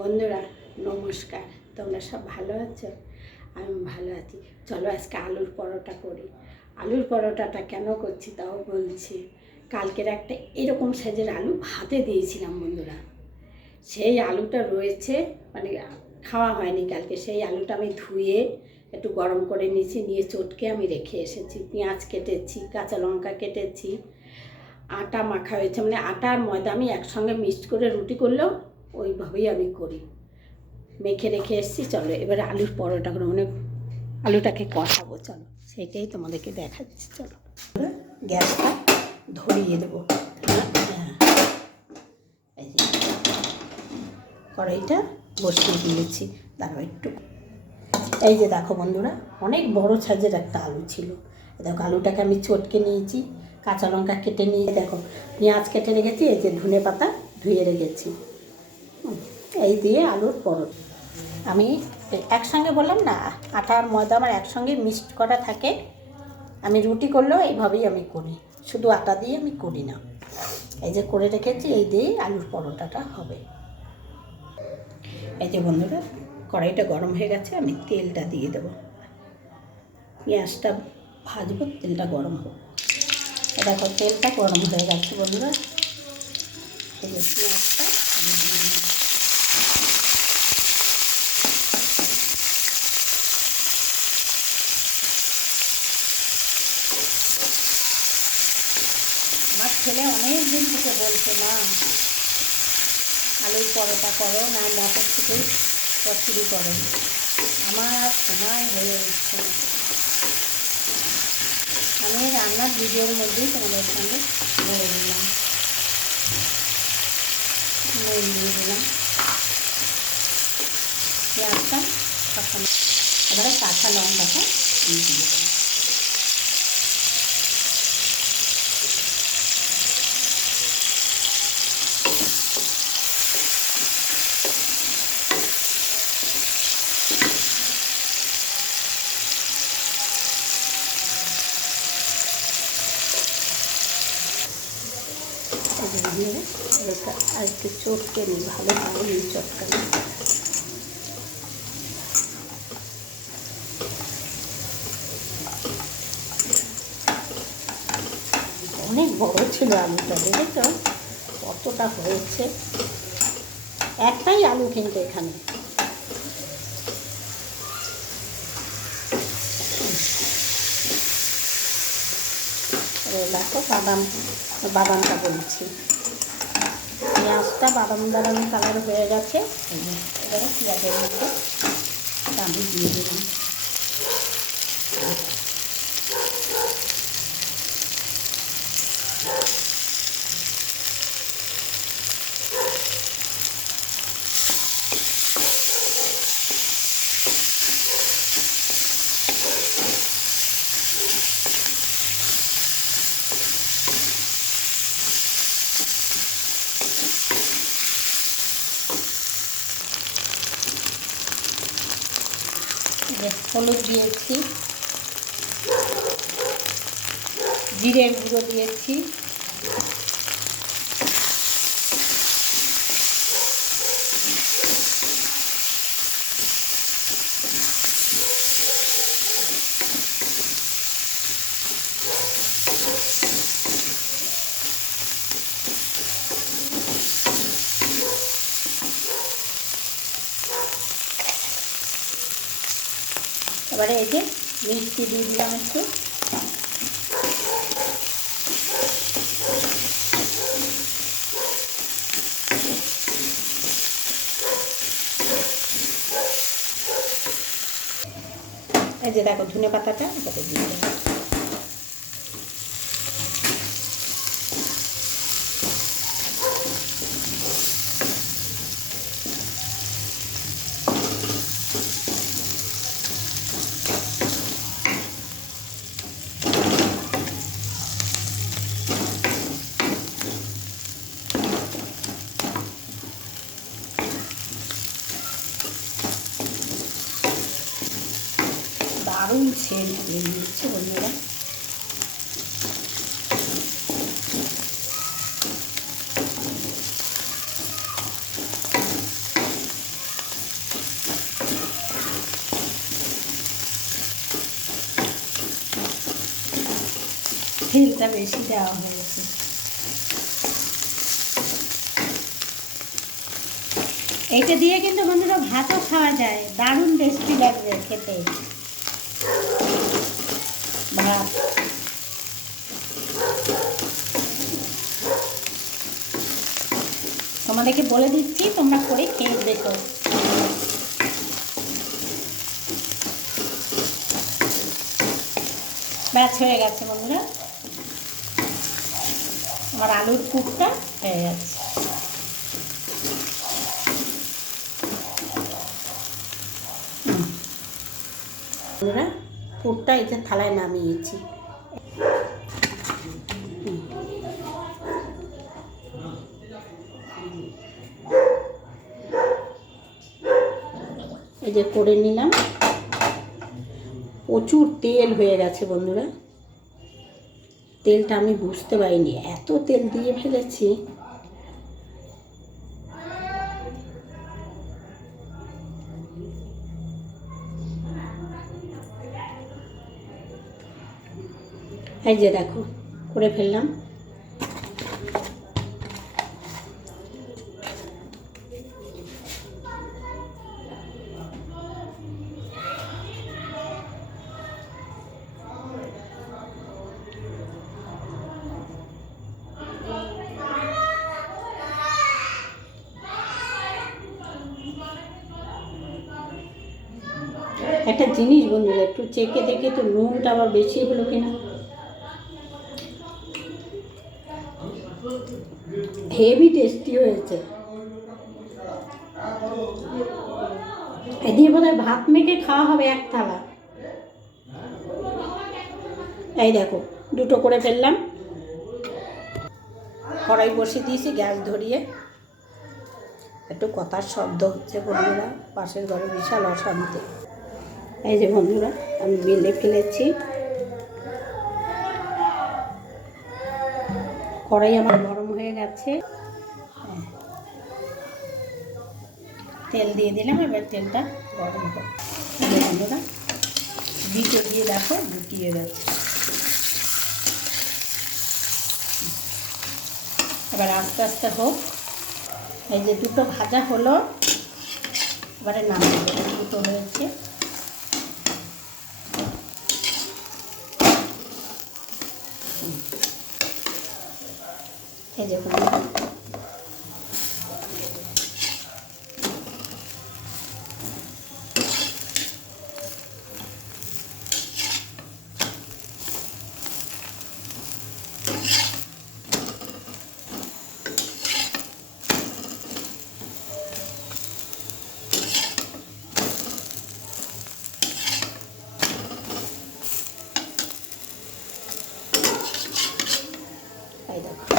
বন্ধুরা নমস্কার। তোমরা সব ভালো আছো? আমি ভালো আছি। চলো আজকে আলুর পরোটা করি। আলুর পরোটাটা কেন করছি তাও বলছি। কালকের একটা এরকম সাইজের আলু ভাতে দিয়েছিলাম বন্ধুরা। সেই আলুটা রয়েছে, মানে খাওয়া হয়নি কালকে। সেই আলুটা আমি ধুয়ে একটু গরম করে নিয়েছি, নিয়ে চটকে আমি রেখে এসেছি। পেঁয়াজ কেটেছি, কাঁচা লঙ্কা কেটেছি, আটা মাখা হয়েছে, মানে আটা আর ময়দা আমি একসঙ্গে মিক্সড করে রুটি করলেও ওইভাবেই আমি করি, মেখে রেখে এসেছি। চলো এবারে আলুর পরোটা করে, মানে আলুটাকে কষাবো। চলো সেটাই তোমাদেরকে দেখাচ্ছি। চলো গ্যাসটা ধরিয়ে দেবো। এই যে কড়াইটা বসিয়ে দিয়েছি, দাঁড়াও একটু। এই যে দেখো বন্ধুরা, অনেক বড় সাইজের একটা আলু ছিল। দেখো আলুটাকে আমি চটকে নিয়েছি, কাঁচা লঙ্কা কেটে নিয়ে, দেখো পেঁয়াজ কেটে রেখেছি, এই যে ধনে পাতা ধুয়ে রেখেছি। এই দিয়ে আলুর পরোটা আমি একসঙ্গে বললাম না, আটা আর ময়দা আমার একসঙ্গে মিক্সড করা থাকে। আমি রুটি করলেও এইভাবেই আমি করি, শুধু আটা দিয়ে আমি করি না। এই যে করে রেখেছি, এই দিয়েই আলুর পরোটাটা হবে। এই যে বন্ধুরা, কড়াইটা গরম হয়ে গেছে, আমি তেলটা দিয়ে দেবো। পেঁয়াজটা ভাজবো, তেলটা গরম হোক। দেখো তেলটা গরম হয়ে গেছে বন্ধুরা। এই যে পেঁয়াজটা আমি দিয়ে দিই। আমার ছেলে অনেক দিন থেকে বলছে, মা আলুর পরোটা করো না, মটরশুঁটির কচুরি করো। আমার আর সময় হয়ে উঠছে না। আমি রান্নার ভিডিওর মধ্যেই তোমাদের সঙ্গে বলে দিলাম। নুন দিয়ে দিলাম, পেঁয়াজটা কষানো, এবারে কাঁচা লঙ্কাটা দিয়ে দিলাম। দিয়ে আর একটু চটকে নিই, ভালোভাবে নিই চটকানি। অনেক বড় ছিল আলুটা, দেখেছো কতটা হয়েছে। একটাই আলু কিন্তু এখানে। দেখো বাদামটা বলছি, পেঁয়াজটা বাদামি কালার হয়ে গেছে। এবারে পেঁয়াজের মধ্যে আমি দিয়ে দিলাম। হলুদ দিয়েছি, জিরের গুঁড়ো দিয়েছি, এবারে এই যে মিষ্টি দিয়ে দিলাম একটু। এই যে দেখো ধনে পাতাটা এটাতে দিয়ে দেবো। দারুণ সেন্ট বেরিয়ে দিচ্ছে বন্ধুরা। তেলটা বেশি দেওয়া হয়েছে। এইটা দিয়ে কিন্তু বন্ধুরা ভাতও খাওয়া যায়, দারুণ টেস্টি লাগবে খেতে ভাত। তোমাদেরকে বলে দিচ্ছি, তোমরা করে খেয়ে দেখো। ব্যাস হয়ে গেছে বন্ধুরা, আমার আলুর পুরটা হয়ে গেছে। বন্ধুরা পুরটা এই যে থালায় নামিয়েছি। এই যে করে নিলাম। প্রচুর তেল হয়ে গেছে বন্ধুরা, তেলটা আমি বুঝতে পারিনি, এত তেল দিয়ে ফেলেছি। এই যে দেখো করে ফেললাম। একটা জিনিস বন্ধুরা, একটু চেখে দেখে তো নুনটা আবার বেশি হলো কিনা। হেভি টেস্টি হয়েছে। এদিকে বোধহয় ভাত মেখে খাওয়া হবে এক থালা। এই দেখো দুটো করে ফেললাম। কড়াই বসিয়ে দিয়েছি গ্যাস ধরিয়ে। একটু কথার শব্দ হচ্ছে বন্ধুরা, পাশের ঘরে বিশাল অশান্তি। এই যে বন্ধুরা আমি বেলে ফেলেছি। কড়াই আমার গরম হয়ে গেছে, তেল দিয়ে দিলাম। এবার তেলটা গরম হোক। বন্ধুরা বিটে দিয়ে দেখো গুটিয়ে গেছে। এবার আস্তে আস্তে হোক। এই যে দুটো ভাজা হলো, এবারে নামিয়ে দেবো। দুটো হয়েছে। এই যে এই দেখো